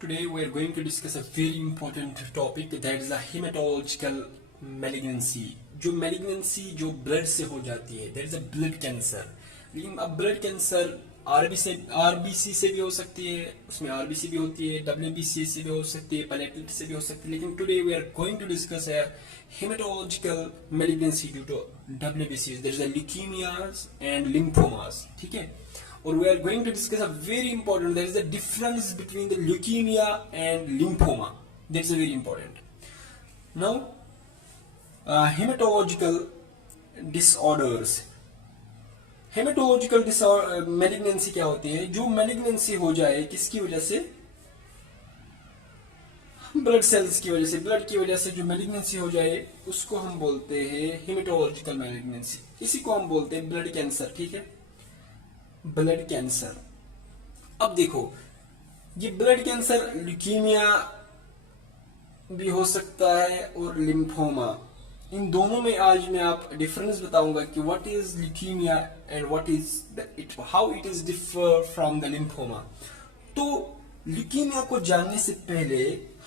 Today we are going to discuss a very important topic, that is a hematological malignancy. जो malignancy जो blood से हो जाती है, that is a blood cancer. लेकिन अब blood cancer RBC से भी हो सकती है, उसमें RBC भी होती है, WBC से भी हो सकती है, platelet से भी हो सकती है. लेकिन today we are going to discuss a hematological malignancy due to WBCs. There is a leukemias and lymphomas. ठीक है. Or we are going to discuss a very important, there is a difference between the leukemia and lymphoma. That's very important. Now hematological disorders. Haematological disorder malignancy क्या होती है? जो malignancy हो जाए किसकी वजह से? ब्लड सेल्स की वजह से, ब्लड की वजह से जो मैलिग्नेंसी हो जाए उसको हम बोलते हैं हेमेटोलॉजिकल मैलिग्नेंसी. इसी को हम बोलते हैं ब्लड कैंसर. ठीक है, ब्लड कैंसर. अब देखो, ये ब्लड कैंसर ल्यूकीमिया भी हो सकता है और लिम्फोमा. इन दोनों में आज मैं आप डिफरेंस बताऊंगा कि what is leukaemia and what is it, how it is differ from the lymphoma. तो ल्यूकीमिया को जानने से पहले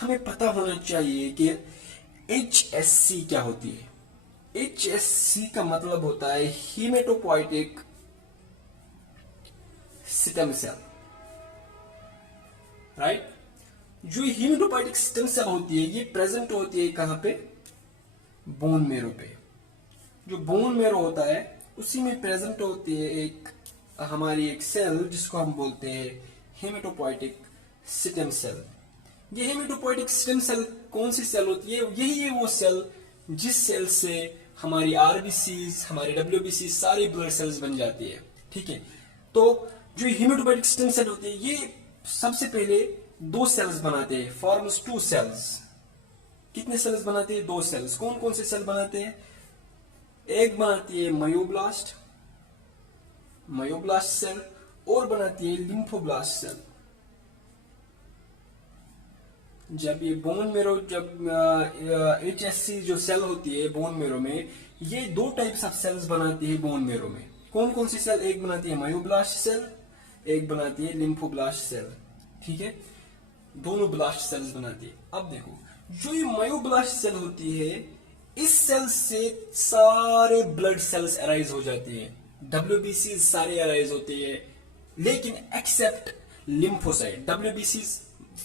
हमें पता होना चाहिए कि HSC क्या होती है. HSC का मतलब होता है हीमेटोपोइटिक स्टेम सेल. राइट. जो हीमेटोपोइटिक स्टेम सेल होती है ये प्रेजेंट होती है कहां पे? बोन मेरो पे. जो बोन मेरो होता है उसी में प्रेजेंट होती है एक हमारी एक सेल जिसको हम बोलते हैं हेमेटोपोइटिक स्टेम सेल. ये हेमेटोपोइटिक स्टेम सेल कौन सी सेल होती है? यही है वो सेल जिस सेल से हमारी आरबीसीज, हमारी डब्ल्यूबीसी, सारी ब्लड सेल्स बन जाती है. ठीक है. तो जो हेमेटोपोइटिक स्टेम सेल होती है ये सबसे पहले दो सेल्स बनाते हैं, फॉर्म्स टू सेल्स. कितने सेल्स बनाते हैं? दो सेल्स. कौन कौन से सेल बनाते हैं? एक बनाती है मायोब्लास्ट सेल और बनाती है लिम्फोब्लास्ट सेल. जब ये बोन मेरो, जब HSC जो सेल होती है बोन मेरो में, ये दो टाइप्स ऑफ सेल्स बनाती है बोन मेरो में. कौन कौन सी सेल? एक बनाती है मायोब्लास्ट सेल, एक बनाती है लिम्फोब्लास्ट सेल. ठीक है, दोनों ब्लास्ट सेल्स बनाती है. अब देखो, जो ये मायोब्लास्ट सेल होती है इस सेल से सारे ब्लड सेल्स अराइज हो जाती है, WBC सारे अराइज होते हैं, लेकिन एक्सेप्ट लिम्फोसाइट. WBC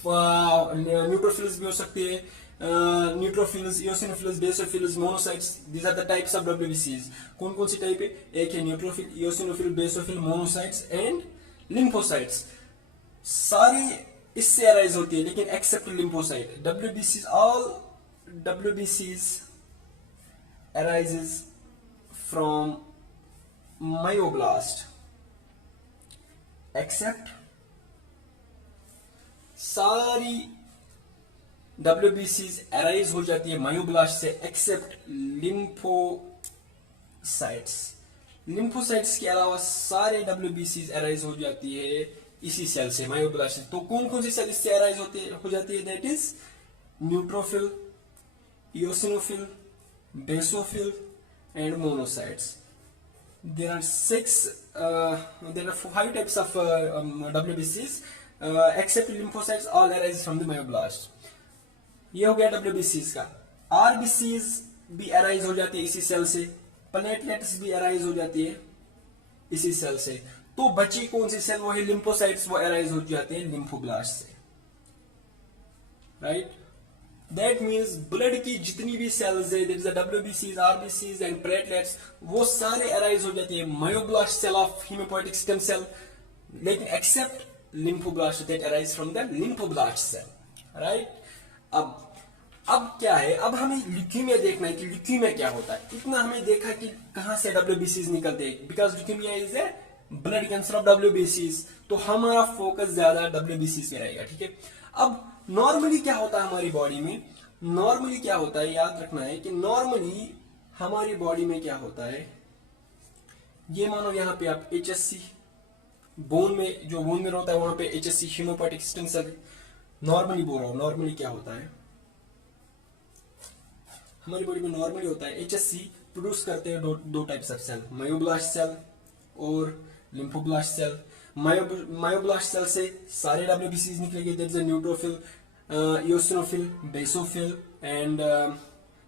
न्यूट्रोफिल्स भी हो सकते हैं, neutrophils, eosinophils, basophils, monocytes. These are the types of WBCs. कौन कौन सी टाइप है? एक है neutrophil, eosinophil, basophil, monocytes and lymphocytes. सारी इससे अराइज होती है लेकिन except lymphocyte. WBCs, all WBCs arises from myoblast except सारी WBCs अराइज हो जाती है मायोब्लास्ट से एक्सेप्ट लिम्फोसाइट्स. लिम्फोसाइट्स के अलावा सारे WBCs अराइज हो जाती है इसी सेल से, मायोब्लास्ट से. तो कौन कौन सी सेल इससे अराइज हो जाती है? That is neutrophil, eosinophil, basophil and monocytes. There are 5 types of WBCs except lymphocytes, all arise from the myoblast. ये हो गया WBCs का. RBCs भी अराइज हो जाती है इसी सेल से, प्लेटलेट्स भी अराइज हो जाती है इसी सेल से. तो बची कौन सी सेल? वो है लिम्फोसाइट्स, वो अराइज हो जाते हैं लिम्फोब्लास्ट से. राइट. दैट मींस ब्लड की जितनी भी सेल्स है, there is WBCs, RBCs and platelets, वो सारे अराइज हो जाती है myoblast cell of haematopoietic stem cell, लेकिन except lymphoblast that arise from the lymphoblast cell. Right. अब क्या है? अब हमें ल्यूकीमिया देखना है कि ल्यूकीमिया क्या होता है. इतना हमें देखा कि कहां से WBCs निकलते हैं, because leukaemia is a blood cancer of WBCs. तो हमारा फोकस ज्यादा WBCs पे रहेगा. ठीक है. अब नॉर्मली क्या होता है हमारी बॉडी में? नॉर्मली क्या होता है, याद रखना है कि नॉर्मली हमारी बॉडी में क्या होता है. ये मानो यहां पे आप HSC बोन में, जो बोन में होता है वहां पे HSC haemopoietic stem cell. Normally बोल रहा हूं, नॉर्मली क्या होता है हमारी बॉडी में? नॉर्मली होता है HSC प्रोड्यूस करते हैं दो types of cell, myoblast cell और लिम्फोब्लास्ट सेल. मायोब्लास्ट सेल से सारे WBCs निकलेंगे. There is a neutrophil, eosinophil, basophil and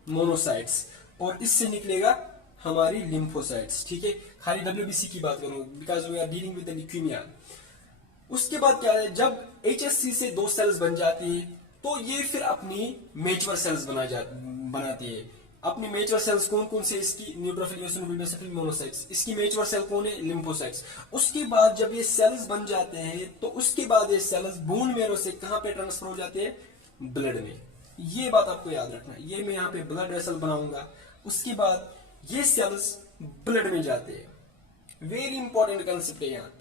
monocytes. और इससे निकलेगा हमारी लिम्फोसाइट्स. ठीक है, खाली WBC की बात करूं because we are dealing with leukaemia. उसके बाद क्या है, जब HSC से दो सेल्स बन जाती है तो ये फिर अपनी मेच्योर सेल्स बनाती है. अपनी मेच्योर सेल्स कौन कौन से, इसकी न्यूट्रोफिल, इओसिनोफिल, बेसोफिल, मोनोसाइट्स. इसकी मेच्योर सेल कौन है, लिम्फोसाइट्स. उसके बाद जब ये सेल्स बन जाते हैं तो उसके बाद ये सेल्स बोन मैरो से कहां पे ट्रांसफर हो जाते हैं, ब्लड में. ये बात आपको याद रखना. ये मैं यहाँ पे ब्लड वेसल बनाऊंगा. उसके बाद ये सेल्स ब्लड में जाते हैं. वेरी इंपॉर्टेंट कंसेप्ट है यहाँ.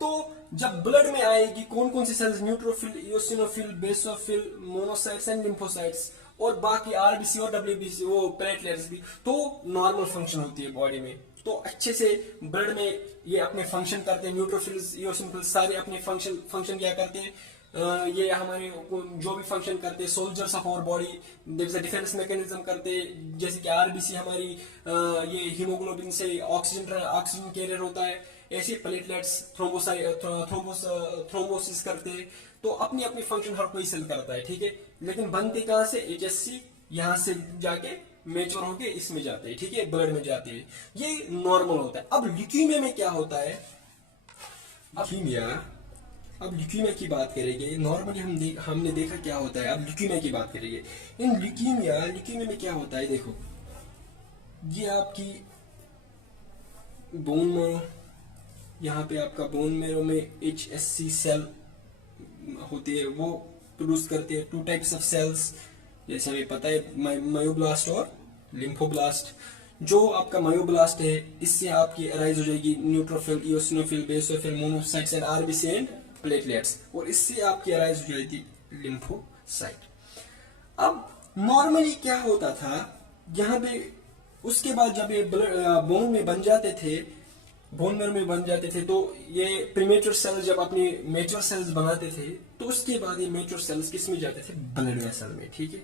तो जब ब्लड में आएगी कौन कौन सी cells, neutrophil, eosinophil, basophil, monocytes and lymphocytes, और बाकी आरबीसी और डब्ल्यूबीसी, वो प्लेटलेट्स भी, तो नॉर्मल फंक्शन होती है बॉडी में. तो अच्छे से ब्लड में ये अपने फंक्शन करते हैं. न्यूट्रोफिल्स, इओसिनोफिल्स सारे अपने फंक्शन क्या करते हैं, ये हमारे जो भी फंक्शन करते हैं, soldiers of our body, there is a defence mechanism करते हैं. जैसे कि आरबीसी हमारी ये हीमोग्लोबिन से ऑक्सीजन कैरियर होता है. ऐसे प्लेटलेट्स थ्रोम्बोसिस करते हैं. तो अपनी अपनी फंक्शन हर कोई सेल करता है. ठीक है, लेकिन बनते कहां से, HSC यहां से जाके मेच्योर होके इसमें जाते हैं. ठीक है, ब्लड में जाते हैं. ये नॉर्मल होता है. अब ल्यूकीमिया में क्या होता है, अब ल्यूकीमिया की बात करेंगे. नॉर्मली हमने देखा क्या होता है. अब ल्यूकीमिया की बात करेंगे. इन ल्यूकीमिया में क्या होता है, देखो ये आपकी बोन मैरो, यहाँ पे आपका बोन मैरो में HSC सेल होती है, वो प्रोड्यूस करते हैं टू टाइप्स ऑफ सेल्स. जैसे हमें पता है मायोब्लास्ट और लिम्फोब्लास्ट. जो आपका मायोब्लास्ट है इससे आपकी अराइज हो जाएगी neutrophil, eosinophil, basophil, monocytes and RBC and platelets. और इससे आपकी अराइज हो जाएगी लिम्फोसाइट. अब नॉर्मली क्या होता था यहाँ पे, उसके बाद जब ये बोन में बन जाते थे, बोन मैरो में बन जाते थे, तो ये प्रीमेच्योर सेल्स जब अपनी मेच्योर सेल्स बनाते थे तो उसके बाद ये मेच्योर सेल्स किस में जाते थे, ब्लड वेसल में. ठीक है,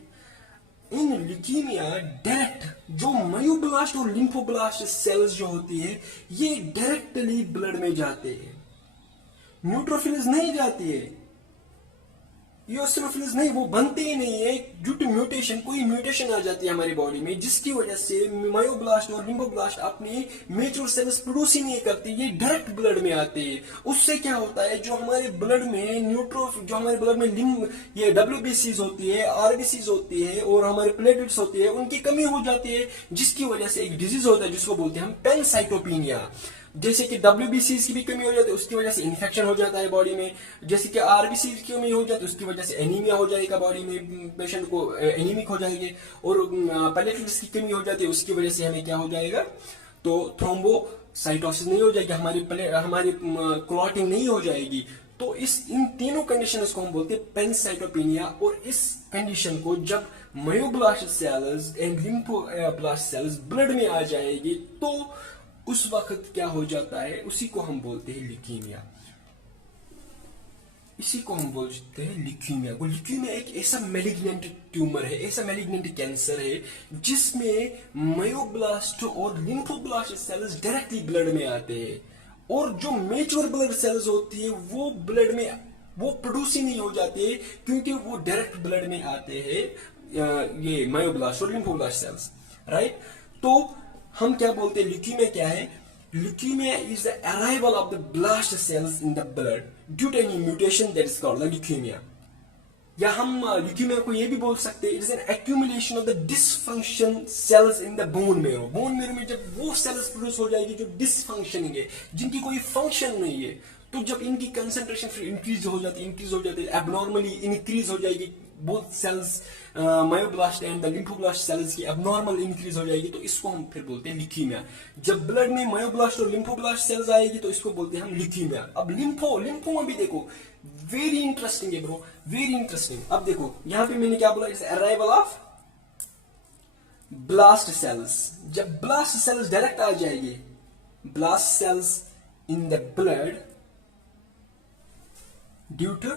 इन ल्यूकीमिया डायरेक्ट जो मायोब्लास्ट और लिम्फोब्लास्ट सेल्स जो होती है ये डायरेक्टली ब्लड में जाते हैं. न्यूट्रोफिल्स नहीं जाती है, इओसिनोफिल्स नहीं, वो बनते ही नहीं है. ड्यू टू म्यूटेशन, कोई म्यूटेशन आ जाती है हमारी बॉडी में जिसकी वजह से मायोब्लास्ट और लिम्फोब्लास्ट अपनी मेच्योर सेल्स प्रोड्यूस ही नहीं करती, ये डायरेक्ट ब्लड में आते हैं. उससे क्या होता है, जो हमारे ब्लड में जो हमारे ब्लड में ये WBCs होती है, RBCs होती है और हमारे प्लेटलेट्स होती है, उनकी कमी हो जाती है, जिसकी वजह से एक डिजीज होता है जिसको बोलते हैं हम पैनसाइटोपिनिया. जैसे कि WBCs की भी कमी हो जाती है, उसकी वजह से इन्फेक्शन हो जाता है बॉडी में. जैसे कि RBC की कमी हो जाती है, उसकी वजह से एनीमिया हो जाएगा बॉडी में, पेशेंट को एनीमिक हो जाएंगे. और प्लेटलेट्स की कमी हो जाती है, उसकी वजह से हमें क्या हो जाएगा, तो थ्रोम्बोसाइटोसिस नहीं हो जाएगी, हमारी क्लॉटिंग नहीं हो जाएगी. तो इन तीनों कंडीशंस को हम बोलते हैं पैनसाइटोपिनिया. और इस कंडीशन को जब myoblast cells and lymphoblast cells blood में आ जाएगी तो उस वक्त क्या हो जाता है, उसी को हम बोलते हैं ल्यूकीमिया. इसी को हम बोलते हैं ल्यूकीमिया. ल्यूकीमिया एक ऐसा मैलिग्नेंट ट्यूमर है, ऐसा मैलिग्नेंट कैंसर है जिसमें मायोब्लास्ट और लिम्फोब्लास्ट सेल्स डायरेक्टली ब्लड में आते हैं. और जो मेच्योर ब्लड सेल्स होती है वो ब्लड में वो प्रोड्यूस ही नहीं हो जाते क्योंकि वो डायरेक्ट ब्लड में आते हैं, ये मायोब्लास्ट और लिम्फोब्लास्ट सेल्स. राइट, तो हम क्या बोलते हैं, ल्यूकीमिया क्या है, leukaemia is the arrival of the blast cells in the blood due to any mutation that is called the leukaemia. या हम ल्यूकीमिया को ये भी बोल सकते हैं, it is an accumulation of the dysfunction cells in the bone marrow. Bone marrow में जब वो सेल्स प्रोड्यूस हो जाएगी जो डिसफंक्शनिंग है, जिनकी कोई फंक्शन नहीं है, तो जब इनकी कंसंट्रेशन फिर इंक्रीज हो जाती है, एबनॉर्मली इंक्रीज हो जाएगी. Both cells myoblast and the lymphoblast cells की एबनॉर्मल इंक्रीज हो जाएगी, तो इसको हम फिर बोलते हैं ल्यूकीमिया. जब ब्लड में मायोब्लास्ट और लिम्फोब्लास्ट सेल्स आएगी तो इसको बोलते हैं हम ल्यूकीमिया. अब लिम्फो में भी देखो, वेरी इंटरेस्टिंग है ब्रो, वेरी इंटरेस्टिंग. अब देखो यहां पे मैंने क्या बोला, it's arrival of blast cells. जब ब्लास्ट सेल्स डायरेक्ट आ जाएगी, blast cells in the blood due to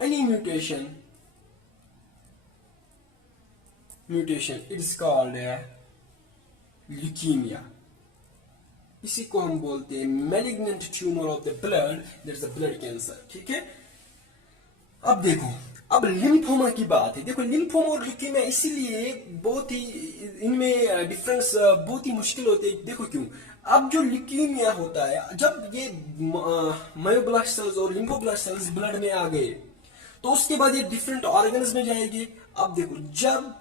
any mutation, it is called leukemia. इसी को हम बोलते हैं malignant tumour of the blood, that is the blood cancer. ठीक है, अब देखो, अब लिम्फोमा की बात है। देखो लिम्फोमा और ल्यूकीमिया इसीलिए बहुत ही इनमें डिफरेंस बहुत ही मुश्किल होते हैं। देखो क्यों, अब जो ल्यूकीमिया होता है, जब ये मायोब्लास्ट सेल्स और लिम्फोब्लास्ट सेल्स ब्लड में आ गए तो उसके बाद ये डिफरेंट ऑर्गन्स में जाएंगे। अब देखो, जब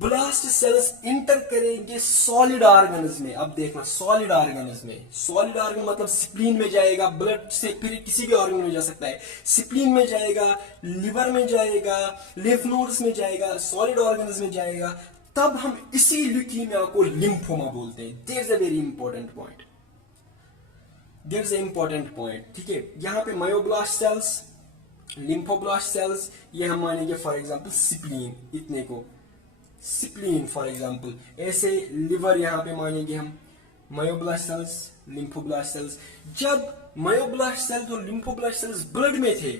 ब्लास्ट सेल्स इंटर करेंगे सॉलिड ऑर्गन्स में, अब देखना सॉलिड ऑर्गन्स में, सॉलिड ऑर्गन मतलब स्प्लीन में जाएगा, ब्लड से फिर किसी भी ऑर्गन में जा सकता है, स्प्लीन में जाएगा, लिवर में जाएगा, लिम्फ नोड्स में जाएगा, सॉलिड ऑर्गन्स में जाएगा, तब हम इसी ल्यूकीमिया को लिम्फोमा बोलते हैं। There is a very important point, there is a important point. ठीक है, यहां पे मायोब्लास्ट सेल्स, लिम्फोब्लास्ट सेल्स, ये हम मानेंगे फॉर एग्जांपल स्प्लीन, इतने को स्प्लीन फॉर एग्जांपल, ऐसे लिवर यहां पे मानेंगे हम, मायोब्लास्ट सेल्स, लिम्फोब्लास्ट सेल्स। जब मायोब्लास्ट सेल्स और लिम्फोब्लास्ट सेल्स ब्लड में थे,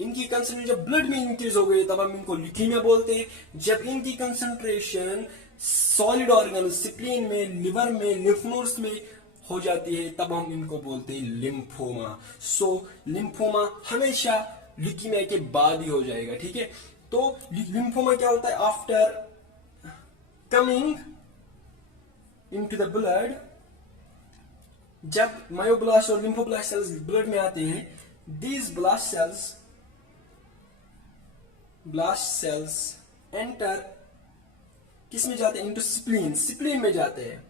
इनकी कंसंट्रेशन जब ब्लड में इंक्रीज हो गई तब हम इनको ल्यूकीमिया बोलते हैं। जब इनकी कंसंट्रेशन सॉलिड ऑर्गन स्प्लीन में, लिवर में, लिम्फ नोड्स में हो जाती है तब हम इनको बोलते हैं लिम्फोमा। सो लिम्फोमा हमेशा ल्यूकीमिया के बाद ही हो जाएगा। ठीक है, तो लिम्फोमा क्या होता है, after coming into the blood, जब मायोब्लास्ट और लिम्फोब्लास्ट सेल्स ब्लड में आते हैं, दीज ब्लास्ट सेल्स एंटर किस में जाते हैं, इनटू स्प्लीन, स्प्लीन में जाते हैं,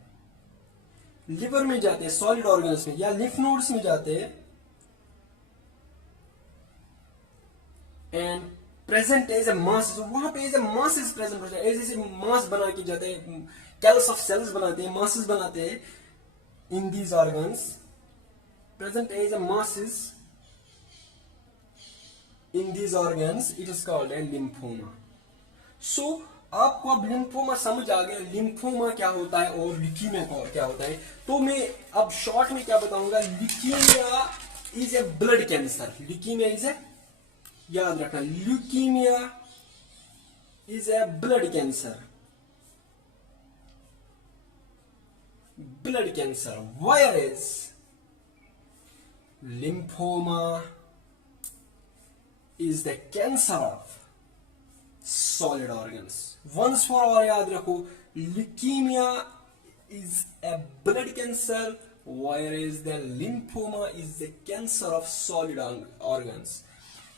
लिवर में जाते हैं, सॉलिड ऑर्गन्स में, या लिम्फ नोड्स में जाते हैं, and present as a mass, वहां पे as a mass is present होता है, ऐसे मास बना के जाते हैं, कैल्स ऑफ सेल्स बनाते हैं, मासेस बनाते हैं in these organs, present as a masses in these organs, it is called a lymphoma. So आपको अब लिम्फोमा समझ आ गया, लिम्फोमा क्या होता है और ल्यूकीमिया क्या होता है। तो मैं अब शॉर्ट में क्या बताऊंगा, leukaemia is a blood cancer, leukaemia is a, याद रखना, leukaemia is a blood cancer, blood cancer, whereas lymphoma is the cancer of solid organs. Once for all याद रखो, leukemia is a blood cancer, whereas the lymphoma is the cancer of solid organs.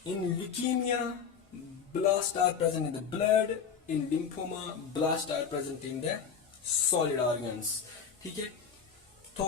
In leukemia, blasts are present in the blood. In lymphoma, blasts are present in the solid organs. ठीक है, तो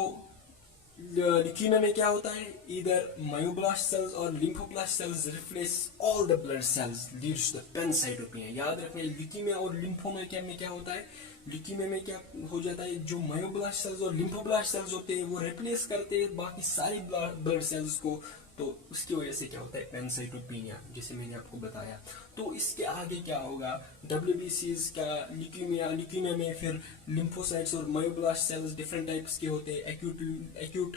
leukaemia में क्या होता है, इधर myoblast cells और lymphoblast cells replace all the blood cells, leads to the pancytopenia. याद रखना, ल्यूकीमिया और लिम्फोमा में क्या होता है, ल्यूकीमिया में क्या हो जाता है, जो मायोब्लास्ट सेल्स और लिम्फोब्लास्ट सेल्स होते हैं वो रिप्लेस करते हैं बाकी सारी ब्लड सेल्स को, तो उसकी वजह से क्या होता है, पैनसाइटोपिनिया, जैसे मैंने आपको बताया। तो इसके आगे क्या होगा, WBCs का ल्यूकीमिया में फिर लिम्फोसाइट्स और मायोब्लास्ट सेल्स डिफरेंट टाइप्स के होते हैं, acute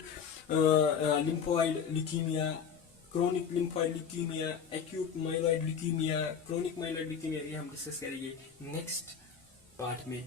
lymphoid leukaemia, chronic lymphoid leukaemia, acute myeloid leukaemia, chronic myeloid leukaemia, ये हम डिस्कस करेंगे नेक्स्ट पार्ट में।